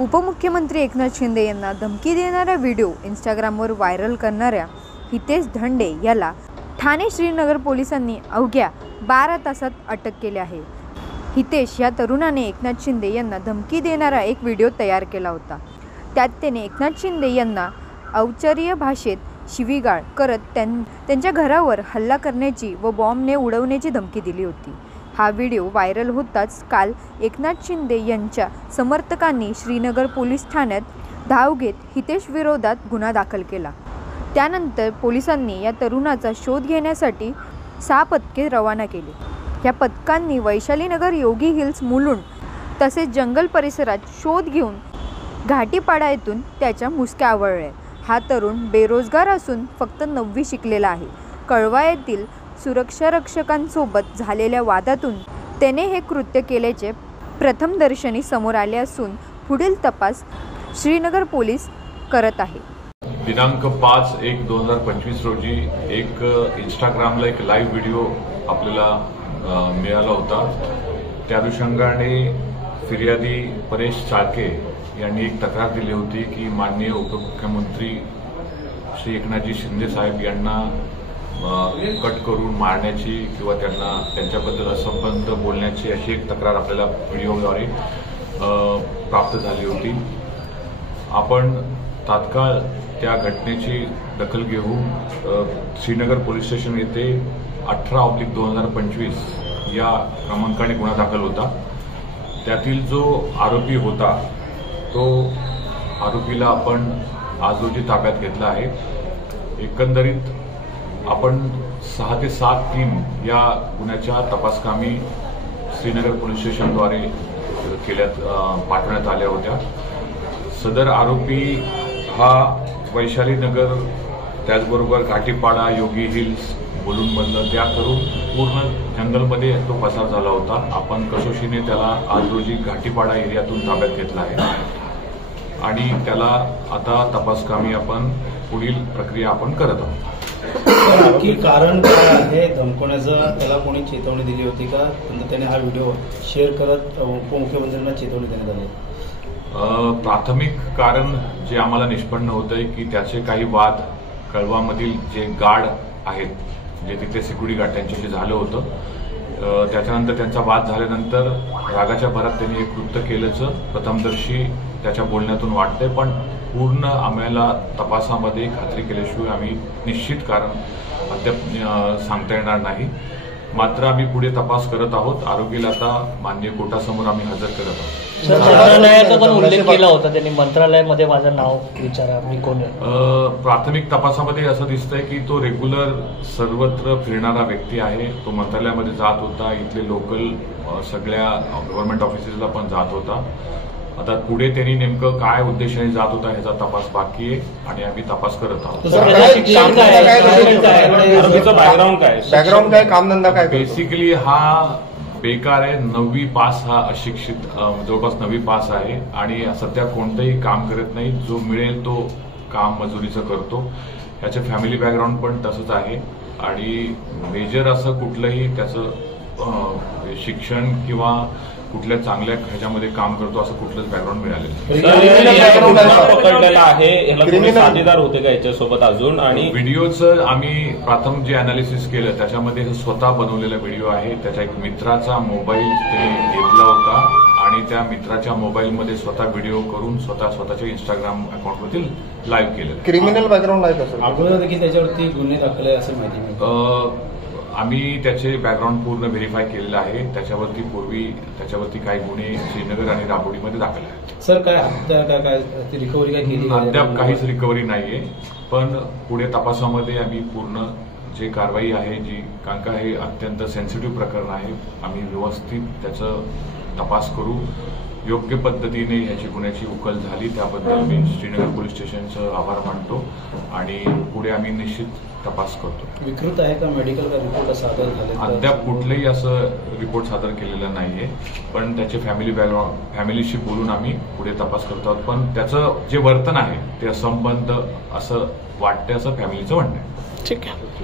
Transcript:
उपमुख्यमंत्री एकनाथ शिंदे यांना धमकी देणारा व्हिडिओ इंस्टाग्रामवर व्हायरल करणाऱ्या हितेश धंडे याला ठाणे श्रीनगर पोलिसांनी अवघ्या 12 तासात अटक केली आहे। हितेश या तरुणाने एकनाथ शिंदे यांना धमकी देणारा एक व्हिडिओ तयार केला होता। त्यात त्याने एकनाथ शिंदे यांना अवचर्य भाषेत शिवीगाळ करत त्यांच्या घरावर हल्ला करण्याची व बॉम्बने उडवण्याची धमकी दिली होती। हा व्हिडिओ व्हायरल होताच काल एकनाथ शिंदे यांच्या समर्थकांनी श्रीनगर पोलीस ठाण्यात धाव घेत हितेश विरोधात गुन्हा दाखल केला। त्यानंतर पोलिसांनी या तरुणाचा शोध घेण्यासाठी 6 पथके रवाना केली। या पथकांनी वैशालीनगर, योगी हिल्स, मुलुंड तसेच जंगल परिसरात शोध घेऊन घाटीपाडा येथून त्याच्या मुसक्या आवळल्या। हा तरुण बेरोजगार असून फक्त 9वी शिकलेला आहे। कळवा येथील सुरक्षारक्षकांसोबत झालेल्या वादातून त्याने हे कृत्य केल्याचे प्रथमदर्शनी समोर आले असून पुढील तपास श्रीनगर पोलीस करत आहे। दिनांक 5/1/2025 रोजी एक इंस्टाग्रामला एक लाईव्ह व्हिडिओ आपल्याला मिळाला होता। त्या अनुषंगाने फिर्यादी परेश चाळके यांनी एक तक्रार दिली होती की माननीय उपमुख्यमंत्री श्री एकनाथजी शिंदे साहेब यांना कट करून मारण्याची किंवा त्यांच्याबद्दल असंबद्ध बोलण्याची अशी एक तक्रार आपल्याला व्हिडिओद्वारे प्राप्त झाली होती। आपण तात्काळ त्या घटनेची दखल घेऊन श्रीनगर पोलीस स्टेशन येथे 18/2025 या क्रमांकाने गुन्हा दाखल होता। त्यातील जो आरोपी होता तो आरोपीला आपण आज रोजी ताब्यात घेतला आहे। एकंदरीत आपण 6 ते 7/3 या गुन्ह्याच्या तपासकामी श्रीनगर पोलीस स्टेशनद्वारे पाठवण्यात आल्या होत्या। सदर आरोपी हा वैशालीनगर, त्याचबरोबर घाटीपाडा, योगी हिल्स, मुलुंडमधनं त्या करून पूर्ण जंगलमध्ये तो पसार झाला होता। आपण कसोशीने त्याला आज रोजी घाटीपाडा एरियातून ताब्यात घेतला आहे आणि त्याला आता तपासकामी आपण पुढील प्रक्रिया आपण करत आहोत। नक्की कारण काय आहे धमकवण्याचं? त्याला कोणी चेतावणी दिली होती का? त्याने हा व्हिडिओ शेअर करत उपमुख्यमंत्र्यांना चेतावणी देण्यात आली? प्राथमिक कारण जे आम्हाला निष्पन्न होतंय की त्याचे काही वाद कळवामधील जे गार्ड आहेत, जे तिथे सिक्युरिटी गार्ड त्यांच्याशी झालं होतं। त्याच्यानंतर त्यांचा वाद झाल्यानंतर रागाच्या भरात त्यांनी हे कृत्य केल्याचं प्रथमदर्शी त्याच्या बोलण्यातून वाटतंय, पण पूर्ण आम्हाला तपासामध्ये खात्री केल्याशिवाय आम्ही निश्चित कारण अद्याप सांगता येणार नाही। मात्र आम्ही पुढे तपास करत आहोत। आरोपीला आता माननीय कोर्टासमोर आम्ही हजर करत आहोत। मंत्रालयाचा पण उल्लेख केला होता त्यांनी, मंत्रालयामध्ये माझं नाव विचारा, मी कोण आहे? प्राथमिक तपासामध्ये असं दिसतंय की तो रेग्युलर सर्वत्र फिरणारा व्यक्ती आहे। तो मंत्रालयामध्ये जात होता, इथले लोकल सगळ्या गव्हर्नमेंट ऑफिसेसला पण जात होता। आता पुढे त्यांनी नेमकं काय उद्देशाने जात होता ह्याचा तपास बाकी आहे आणि आम्ही तपास करत आहोत। बॅकग्राऊंड काय, कामधंदा काय? बेसिकली हा बेकार आहे। 9वी पास, हा अशिक्षित, जवळपास 9वी पास आहे आणि सध्या कोणतंही काम करत नाही। जो मिळेल तो काम मजुरीचं करतो। याचे फॅमिली बॅकग्राऊंड पण तसंच आहे आणि मेजर असं कुठलंही त्याचं शिक्षण किंवा कुठल्या चांगल्या ह्याच्यामध्ये काम करतो असं कुठलंच बॅकग्राऊंड मिळालेलं पकडलेला आहे। साथीदार होते का याच्यासोबत अजून? आणि व्हिडिओचं आम्ही प्रथम जे अनालिसिस केलं त्याच्यामध्ये हे स्वतः बनवलेला व्हिडिओ आहे। त्याच्या एक मित्राचा मोबाईल त्यांनी घेतला होता आणि त्या मित्राच्या मोबाईलमध्ये स्वतः व्हिडिओ करून स्वतःच्या इंस्टाग्राम अकाउंटवरती लाईव्ह केलं। क्रिमिनल बॅकग्राऊंड आहे का? अगोदर देखील त्याच्यावरती गुन्हे दाखल आहे असं माहिती? आम्ही त्याचे बॅकग्राऊंड पूर्ण व्हेरीफाय केलेलं आहे। त्याच्यावरती काही गुन्हे श्रीनगर आणि राबोडीमध्ये दाखल आहेत। सर काय रिकव्हरी काय केली? अद्याप काहीच रिकव्हरी नाहीये, पण पुढे तपासामध्ये आम्ही पूर्ण जे कारवाई आहे कारण का हे अत्यंत सेन्सिटिव्ह प्रकरण आहे, आम्ही व्यवस्थित त्याचं तपास करू। योग्य पद्धतीने ह्याची गुन्ह्याची उकल झाली त्याबद्दल मी श्रीनगर पोलीस स्टेशनचं आभार मानतो आणि पुढे आम्ही निश्चित तपास करतो। विकृत आहे का मेडिकल का रिपोर्ट सादर झाले? अद्याप कुठलेही असं रिपोर्ट सादर केलेला नाहीये, पण त्याचे फॅमिलीशी बोलून आम्ही पुढे तपास करतो आहोत। पण त्याचं जे वर्तन आहे ते असंबद्ध असं वाटतं असं फॅमिलीचं म्हणणं आहे। ठीक आहे।